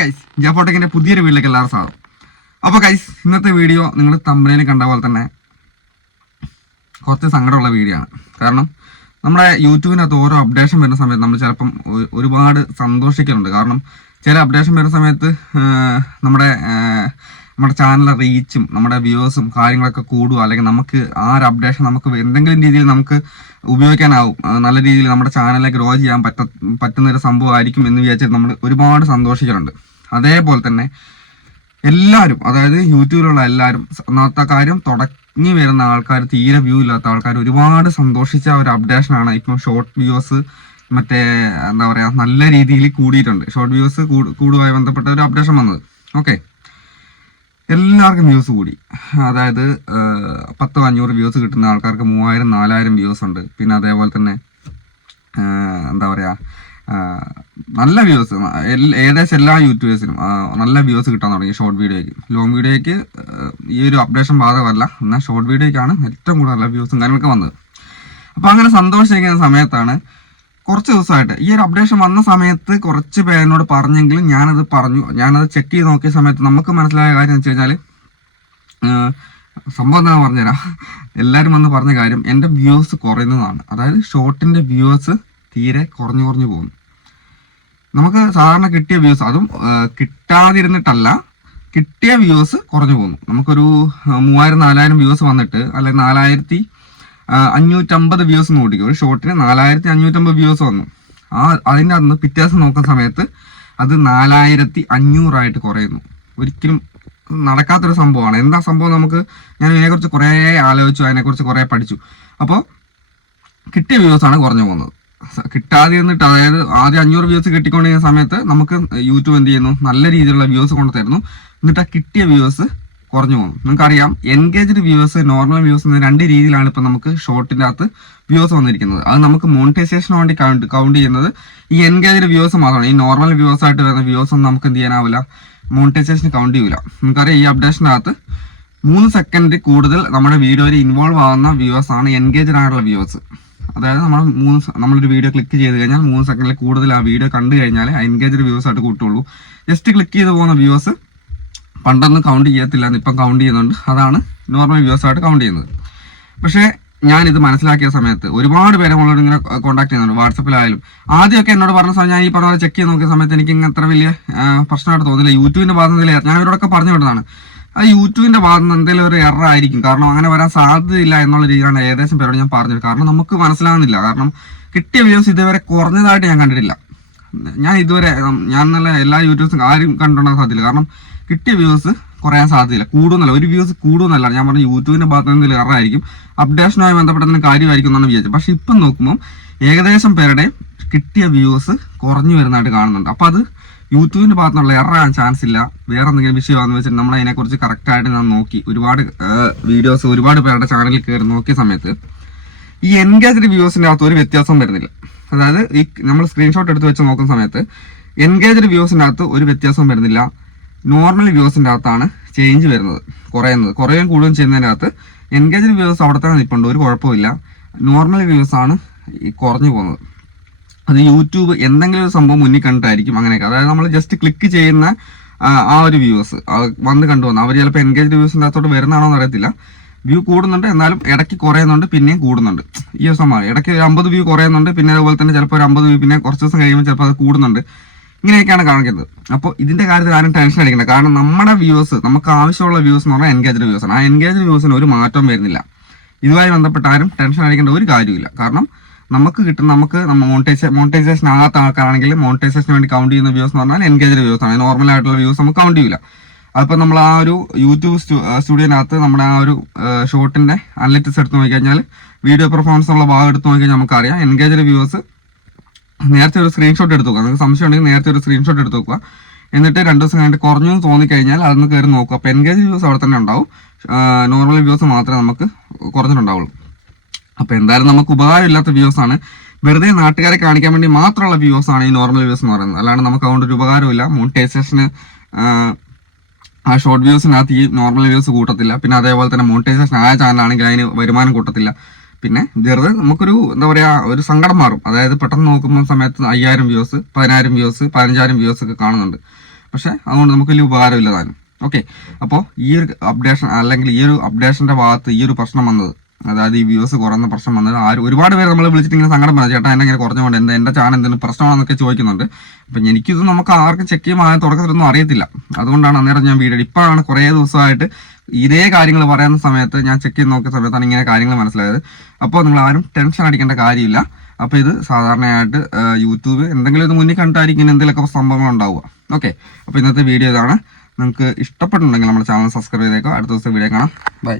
Guys ജാഫോട്ടെക്കിന്റെ പുതിയൊരു വീട്ടിലേക്ക് എല്ലാവരും സ്വാഗതം. അപ്പോൾ ഗൈസ് ഇന്നത്തെ വീഡിയോ നിങ്ങൾ തമ്പനയിൽ കണ്ട പോലെ തന്നെ കുറച്ച് സങ്കടമുള്ള വീഡിയോ ആണ്. കാരണം നമ്മുടെ യൂട്യൂബിനകത്ത് ഓരോ അപ്ഡേഷൻ വരുന്ന സമയത്ത് നമ്മൾ ചിലപ്പം ഒരുപാട് സന്തോഷിക്കുന്നുണ്ട് കാരണം ചില അപ്ഡേഷൻ വരുന്ന സമയത്ത് നമ്മുടെ നമ്മുടെ ചാനൽ റീച്ചും നമ്മുടെ വ്യൂവേഴ്സും കാര്യങ്ങളൊക്കെ കൂടുക. അല്ലെങ്കിൽ നമുക്ക് ആ ഒരു അപ്ഡേഷൻ നമുക്ക് എന്തെങ്കിലും രീതിയിൽ നമുക്ക് ഉപയോഗിക്കാനാവും. നല്ല രീതിയിൽ നമ്മുടെ ചാനലിനെ ഗ്രോ ചെയ്യാൻ പറ്റ പറ്റുന്ന ഒരു സംഭവമായിരിക്കും എന്ന് വിചാരിച്ചിട്ട് നമ്മൾ ഒരുപാട് സന്തോഷിക്കുന്നുണ്ട് അതേപോലെ തന്നെ എല്ലാവരും അതായത് യൂട്യൂബിലുള്ള എല്ലാവരും ഒന്നാമത്തെ കാര്യം തുടങ്ങി വരുന്ന ആൾക്കാർ തീരെ വ്യൂ ഇല്ലാത്ത ആൾക്കാർ ഒരുപാട് സന്തോഷിച്ച ഒരു അപ്ഡേഷനാണ് ഇപ്പം ഷോർട്ട് വ്യൂസ് മറ്റേ എന്താ പറയുക നല്ല രീതിയിൽ കൂടിയിട്ടുണ്ട്. ഷോർട്ട് വ്യൂസ് കൂടുമായി ബന്ധപ്പെട്ട ഒരു അപ്ഡേഷൻ വന്നത്. ഓക്കെ എല്ലാവർക്കും വ്യൂസ് കൂടി. അതായത് പത്തോ അഞ്ഞൂറ് വ്യൂസ് കിട്ടുന്ന ആൾക്കാർക്ക് മൂവായിരം നാലായിരം വ്യൂസ് ഉണ്ട്. പിന്നെ അതേപോലെ തന്നെ എന്താ പറയുക നല്ല വ്യൂസ് ഏകദേശം എല്ലാ യൂട്യൂബേഴ്സിനും നല്ല വ്യൂസ് കിട്ടാൻ തുടങ്ങി ഷോർട്ട് വീഡിയോയ്ക്ക് ലോങ് വീഡിയോയ്ക്ക് ഈ ഒരു അപ്ഡേഷൻ ബാധകമല്ല. എന്നാൽ ഷോർട്ട് വീഡിയോയ്ക്കാണ് ഏറ്റവും കൂടുതൽ നല്ല വ്യൂസും കാര്യങ്ങളൊക്കെ വന്നത്. അപ്പോൾ അങ്ങനെ സന്തോഷിക്കുന്ന സമയത്താണ് കുറച്ച് ദിവസമായിട്ട്. ഈ ഒരു അപ്ഡേഷൻ വന്ന സമയത്ത് കുറച്ച് പേരെന്നോട് പറഞ്ഞെങ്കിലും ഞാനത് പറഞ്ഞു. ഞാനത് ചെക്ക് ചെയ്ത് നോക്കിയ സമയത്ത് നമുക്ക് മനസ്സിലായ കാര്യം എന്ന് വെച്ച് കഴിഞ്ഞാൽ സംഭവം എന്താ പറഞ്ഞുതരാം. എല്ലാവരും വന്ന് പറഞ്ഞ കാര്യം എന്റെ വ്യൂവേഴ്സ് കുറയുന്നതാണ്. അതായത് ഷോർട്ടിന്റെ വ്യൂവേഴ്സ് തീരെ കുറഞ്ഞു കുറഞ്ഞു പോകുന്നു. നമുക്ക് സാധാരണ കിട്ടിയ വ്യൂസ് അതും കിട്ടാതിരുന്നിട്ടല്ല കിട്ടിയ വ്യൂസ് കുറഞ്ഞു പോകുന്നു. നമുക്കൊരു മൂവായിരം നാലായിരം വ്യൂസ് വന്നിട്ട് അല്ലെങ്കിൽ നാലായിരത്തി അഞ്ഞൂറ്റമ്പത് വ്യൂസ് നോട്ടിക്കും ഒരു ഷോട്ടിന് നാലായിരത്തി അഞ്ഞൂറ്റമ്പത് വ്യൂസ് വന്നു. ആ അതിന്റെ അന്ന് പിറ്റേസം നോക്കുന്ന സമയത്ത് അത് നാലായിരത്തി അഞ്ഞൂറായിട്ട് കുറയുന്നു. ഒരിക്കലും നടക്കാത്തൊരു സംഭവമാണ്. എന്താ സംഭവം നമുക്ക്? ഞാൻ ഇതിനെക്കുറിച്ച് കുറേ ആലോചിച്ചു അതിനെക്കുറിച്ച് കുറേ പഠിച്ചു. അപ്പോൾ കിട്ടിയ വ്യൂസ് ആണ് കുറഞ്ഞു പോകുന്നത്. കിട്ടാതെ എന്നിട്ട് അതായത് ആദ്യം അഞ്ഞൂറ് വ്യൂസ് കിട്ടിക്കൊണ്ടിരുന്ന സമയത്ത് നമുക്ക് യൂട്യൂബ് എന്ത് ചെയ്യുന്നു? നല്ല രീതിയിലുള്ള വ്യൂസ് കൊണ്ട് തരുന്നു എന്നിട്ട് ആ കിട്ടിയ വ്യൂസ് കുറഞ്ഞു പോകുന്നു നിങ്ങൾക്കറിയാം എൻഗേജ്ഡ് വ്യൂവേഴ്സ് നോർമൽ വ്യൂസ് എന്ന രണ്ട് രീതിയിലാണ് ഇപ്പം നമുക്ക് ഷോർട്ടിന്റെ അകത്ത് വ്യൂസ് വന്നിരിക്കുന്നത്. അത് നമുക്ക് മോണിറ്റൈസേഷന് വേണ്ടി കൗണ്ട് കൗണ്ട് ചെയ്യുന്നത് ഈ എൻഗേജ്ഡ് വ്യൂസ് മാത്രമാണ്. ഈ നോർമൽ വ്യൂസ് ആയിട്ട് വരുന്ന വ്യൂസ് ഒന്നും നമുക്ക് എന്ത് ചെയ്യാനാവില്ല. മോണിറ്റൈസേഷൻ കൗണ്ട് ചെയ്യൂല. നമുക്കറിയാം ഈ അപ്ഡേഷന്റെ അകത്ത് മൂന്ന് സെക്കൻഡ് കൂടുതൽ നമ്മുടെ വീഡിയോയിൽ ഇൻവോൾവ് ആവുന്ന വ്യൂവേഴ്സ് ആണ് എൻഗേജ്ഡ് ആയിട്ടുള്ള വ്യൂസ് അതായത് നമ്മൾ മൂന്ന് നമ്മളൊരു വീഡിയോ ക്ലിക്ക് ചെയ്ത് കഴിഞ്ഞാൽ മൂന്ന് സെക്കൻഡിൽ കൂടുതൽ ആ വീഡിയോ കണ്ടു കഴിഞ്ഞാൽ എൻഗേജ്ഡ് വ്യൂസ് ആയിട്ട് കൂട്ടുള്ളൂ. ജസ്റ്റ് ക്ലിക്ക് ചെയ്ത് പോകുന്ന വ്യൂവേഴ്സ് പണ്ടൊന്നും കൗണ്ട് ചെയ്യത്തില്ല ഇപ്പം കൗണ്ട് ചെയ്യുന്നുണ്ട്. അതാണ് നോർമൽ വ്യൂവേഴ്സ് ആയിട്ട് കൗണ്ട് ചെയ്യുന്നത്. പക്ഷേ ഞാൻ ഇത് മനസ്സിലാക്കിയ സമയത്ത് ഒരുപാട് പേരെ നമ്മളോട് ഇങ്ങനെ കോൺടാക്ട് ചെയ്യുന്നുണ്ട് വാട്സപ്പിലായാലും ആദ്യമൊക്കെ എന്നോട് പറഞ്ഞ സമയം ഞാൻ ഈ പറഞ്ഞ ചെക്ക് ചെയ്ത് നോക്കിയ സമയത്ത് എനിക്ക് ഇങ്ങനെ അത്ര വലിയ പ്രശ്നമായിട്ട് തോന്നില്ല യൂട്യൂബിന്റെ ഭാഗത്ത് എന്തെങ്കിലും ഞാൻ ഇവരോടൊക്കെ പറഞ്ഞു വിടുന്നതാണ് ആ യൂട്യൂബിന്റെ ഭാഗത്ത് എന്തെങ്കിലും ഒരു എറർ ആയിരിക്കും. കാരണം അങ്ങനെ വരാൻ സാധ്യതയില്ല എന്നുള്ള രീതിയിലാണ് ഏകദേശം പേരോട് ഞാൻ പറഞ്ഞത്. കാരണം നമുക്ക് മനസ്സിലാകുന്നില്ല കാരണം കിട്ടിയ വ്യൂസ് ഇതുവരെ കുറഞ്ഞതായിട്ട് ഞാൻ കണ്ടിട്ടില്ല. ഞാൻ ഇതുവരെ ഞാൻ നല്ല എല്ലാ യൂട്യൂബ്സും ആരും കണ്ടുണ്ടാകാൻ സാധ്യത കാരണം കിട്ടിയ വ്യൂസ് കുറയാൻ സാധ്യതയില്ല. കൂടുന്നല്ല ഒരു വ്യൂസ് കൂടുന്നല്ല. ഞാൻ പറഞ്ഞ യൂട്യൂബിന്റെ ഭാഗത്ത് നിന്ന് കാരണമായിരിക്കും അപ്ഡേഷനുമായി ബന്ധപ്പെട്ട കാര്യമായിരിക്കും എന്നാണ് വിചാരിച്ചത്. പക്ഷെ ഇപ്പം നോക്കുമ്പോൾ ഏകദേശം പേരുടെ കിട്ടിയ വ്യൂസ് കുറഞ്ഞു വരുന്നതായിട്ട് കാണുന്നുണ്ട്. അപ്പോൾ അത് യൂട്യൂബിന്റെ ഭാഗത്തുനിന്നുള്ള എറർ ആകാൻ ചാൻസ് ഇല്ല. വേറെ എന്തെങ്കിലും വിഷയമാണെന്ന് വെച്ചിട്ട് നമ്മൾ അതിനെക്കുറിച്ച് കറക്റ്റായിട്ട് ഞാൻ നോക്കി. ഒരുപാട് വീഡിയോസ് ഒരുപാട് പേരുടെ ചാനലിൽ കയറി നോക്കിയ സമയത്ത് ഈ എൻഗേജ്ഡ് വ്യൂസിന്റെ അകത്ത് ഒരു വ്യത്യാസം വരുന്നില്ല. അതായത് ഈ നമ്മൾ സ്ക്രീൻഷോട്ട് എടുത്ത് വെച്ച് നോക്കുന്ന സമയത്ത് എൻഗേജ്ഡ് വ്യൂസിന്റെ അകത്ത് ഒരു വ്യത്യാസവും വരുന്നില്ല. നോർമൽ വ്യൂസിന്റെ അകത്താണ് ചേഞ്ച് വരുന്നത് കുറയുന്നത്. കുറയും കൂടുതലും ചെയ്യുന്നതിന്റെ അകത്ത് എൻഗേജ്ഡ് വ്യൂസ് അവിടെ തന്നെ നിൽപ്പുണ്ട് ഒരു കുഴപ്പമില്ല നോർമൽ വ്യൂസ് ആണ് ഈ കുറഞ്ഞു പോകുന്നത്. അത് യൂട്യൂബ് എന്തെങ്കിലും ഒരു സംഭവം മുന്നിൽ കണ്ടിട്ടായിരിക്കും അങ്ങനെയൊക്കെ. അതായത് നമ്മൾ ജസ്റ്റ് ക്ലിക്ക് ചെയ്യുന്ന ആ, ഒരു വ്യൂസ് വന്ന് കണ്ടുവന്നു. അവർ ചിലപ്പോൾ എൻഗേജ്ഡ് വ്യൂസിന്റെ അകത്തോട്ട് വരുന്നതാണോ എന്ന് അറിയത്തില്ല. വ്യൂ കൂടുന്നുണ്ട്. എന്നാലും ഇടയ്ക്ക് കുറയുന്നുണ്ട് പിന്നെയും കൂടുന്നുണ്ട്. ഈ ഒരു സംഭവം. ഇടയ്ക്ക് ഒരു അമ്പത് വ്യൂ കുറയുന്നുണ്ട് പിന്നെ അതുപോലെ തന്നെ ചിലപ്പോൾ ഒരു അമ്പത് വ്യൂ പിന്നെ കുറച്ച് ദിവസം കഴിയുമ്പോൾ ചിലപ്പോൾ അത് കൂടുന്നുണ്ട്. ഇങ്ങനെയൊക്കെയാണ് കാണിക്കുന്നത്. അപ്പോൾ ഇതിന്റെ കാര്യത്തിൽ ആരും ടെൻഷൻ അടിക്കേണ്ട. കാരണം നമ്മുടെ വ്യൂസ് നമുക്ക് ആവശ്യമുള്ള വ്യൂസ് എന്ന് പറഞ്ഞാൽ എൻഗേജ്ഡ് വ്യൂസ് ആണ്. ആ എൻഗേജ്ഡ് വ്യൂസിന് ഒരു മാറ്റം വരുന്നില്ല. ഇതുമായി ബന്ധപ്പെട്ട് ആരും ടെൻഷൻ അടിക്കേണ്ട ഒരു കാര്യമില്ല കാരണം നമുക്ക് കിട്ടുന്ന നമുക്ക് മോണിറ്റൈസേ മോണിറ്റൈസേഷൻ ആകാത്ത ആൾക്കാരാണെങ്കിൽ മോണിറ്റൈസേഷന് വേണ്ടി കൗണ്ട് ചെയ്യുന്ന വ്യൂസ് എന്ന് പറഞ്ഞാൽ എൻഗേജ്ഡ് വ്യൂസ് ആണ്. നോർമൽ ആയിട്ടുള്ള വ്യൂസ് നമുക്ക് കൗണ്ട് ചെയ്യില്ല അതിപ്പോൾ നമ്മൾ ആ ഒരു യൂട്യൂബ് സ്റ്റുഡിയോനകത്ത് നമ്മുടെ ആ ഒരു ഷോട്ടിന്റെ അനലിറ്റിക്സ് എടുത്ത് നോക്കിക്കഴിഞ്ഞാൽ വീഡിയോ പെർഫോമൻസ് ഉള്ള ഭാഗം എടുത്ത് നോക്കിക്കഴിഞ്ഞാൽ നമുക്കറിയാം. എൻഗേജ്ഡ് വ്യൂവേഴ്സ് നേരത്തെ ഒരു സ്ക്രീൻഷോട്ട് എടുത്ത് നോക്കുക നിങ്ങൾക്ക് സംശയം ഉണ്ടെങ്കിൽ നേരത്തെ ഒരു സ്ക്രീൻഷോട്ട് എടുത്ത് നോക്കുക എന്നിട്ട് രണ്ട് ദിവസം കഴിഞ്ഞിട്ട് കുറഞ്ഞു തോന്നിക്കഴിഞ്ഞാൽ അതൊന്ന് കയറി നോക്കുക. അപ്പോൾ എൻഗേജ് വ്യൂസ് അവിടെ തന്നെ ഉണ്ടാവും. നോർമൽ വ്യൂസ് മാത്രമേ നമുക്ക് കുറഞ്ഞിട്ടുണ്ടാവുള്ളൂ. അപ്പോൾ എന്തായാലും നമുക്ക് ഉപകാരമില്ലാത്ത വ്യൂസ് ആണ്. വെറുതെ നാട്ടുകാരെ കാണിക്കാൻ വേണ്ടി മാത്രമുള്ള വ്യൂസ് ആണ് ഈ നോർമൽ വ്യൂസ് എന്ന് പറയുന്നത്. അല്ലാണ്ട് നമുക്ക് അതുകൊണ്ട് ഒരു ഉപകാരമില്ല മോണിറ്റൈസേഷന് ആ ഷോർട്ട് വ്യൂസിനകത്ത് ഈ നോർമൽ വ്യൂസ് കൂട്ടത്തില്ല. പിന്നെ അതേപോലെ തന്നെ മോണിറ്റൈസേഷൻ ആയ ചാനലാണെങ്കിൽ അതിന് വരുമാനം കൂട്ടത്തില്ല. പിന്നെ വെറുതെ നമുക്കൊരു എന്താ പറയുക ഒരു സങ്കടം മാറും. അതായത് പെട്ടെന്ന് നോക്കുമ്പോൾ സമയത്ത് അയ്യായിരം വ്യൂസ് പതിനായിരം വ്യൂസ് പതിനഞ്ചായിരം വ്യൂസ് ഒക്കെ കാണുന്നുണ്ട്. പക്ഷെ അതുകൊണ്ട് നമുക്ക് വലിയ ഉപകാരമില്ല താനും. ഓക്കെ അപ്പോൾ ഈ ഒരു അപ്ഡേഷൻ അല്ലെങ്കിൽ ഈ ഒരു അപ്ഡേഷന്റെ ഭാഗത്ത് ഈ ഒരു പ്രശ്നം വന്നത് അതായത് ഈ വ്യൂസ് കുറയുന്ന പ്രശ്നം വന്നത് ആരും ഒരുപാട് പേര് നമ്മൾ വിളിച്ചിട്ട് ഇങ്ങനെ സങ്കടം പറഞ്ഞു ചേട്ടാ എന്നെ ഇങ്ങനെ കുറഞ്ഞുകൊണ്ട് എന്താ എന്റെ ചാനൽ എന്തെങ്കിലും പ്രശ്നമാണെന്നൊക്കെ ചോദിക്കുന്നുണ്ട്. അപ്പം എനിക്കിത് നമുക്ക് ആർക്കും ചെക്ക് ചെയ്യുമ്പോൾ തുടക്കത്തിലൊന്നും അറിയത്തില്ല. അതുകൊണ്ടാണ് അന്നേരം ഞാൻ വീഡിയോ ഇപ്പോഴാണ് കുറേ ദിവസമായിട്ട് ഇതേ കാര്യങ്ങൾ പറയുന്ന സമയത്ത് ഞാൻ ചെക്ക് ചെയ്ത് നോക്കിയ സമയത്താണ് ഇങ്ങനെ കാര്യങ്ങൾ മനസ്സിലായത്. അപ്പോൾ നിങ്ങൾ ആരും ടെൻഷൻ അടിക്കേണ്ട കാര്യമില്ല. അപ്പോൾ ഇത് സാധാരണയായിട്ട് യൂട്യൂബ് എന്തെങ്കിലും ഇത് മുന്നിൽ കണ്ടായിരിക്കും ഇങ്ങനെ എന്തെങ്കിലുമൊക്കെ സംഭവങ്ങൾ ഉണ്ടാവുക. ഓക്കെ അപ്പോൾ ഇന്നത്തെ വീഡിയോ ഇതാണ്. നിങ്ങൾക്ക് ഇഷ്ടപ്പെട്ടുണ്ടെങ്കിൽ നമ്മുടെ ചാനൽ സബ്സ്ക്രൈബ് ചെയ്തേക്കോ അടുത്ത ദിവസം വീഡിയോ കാണാം. ബൈ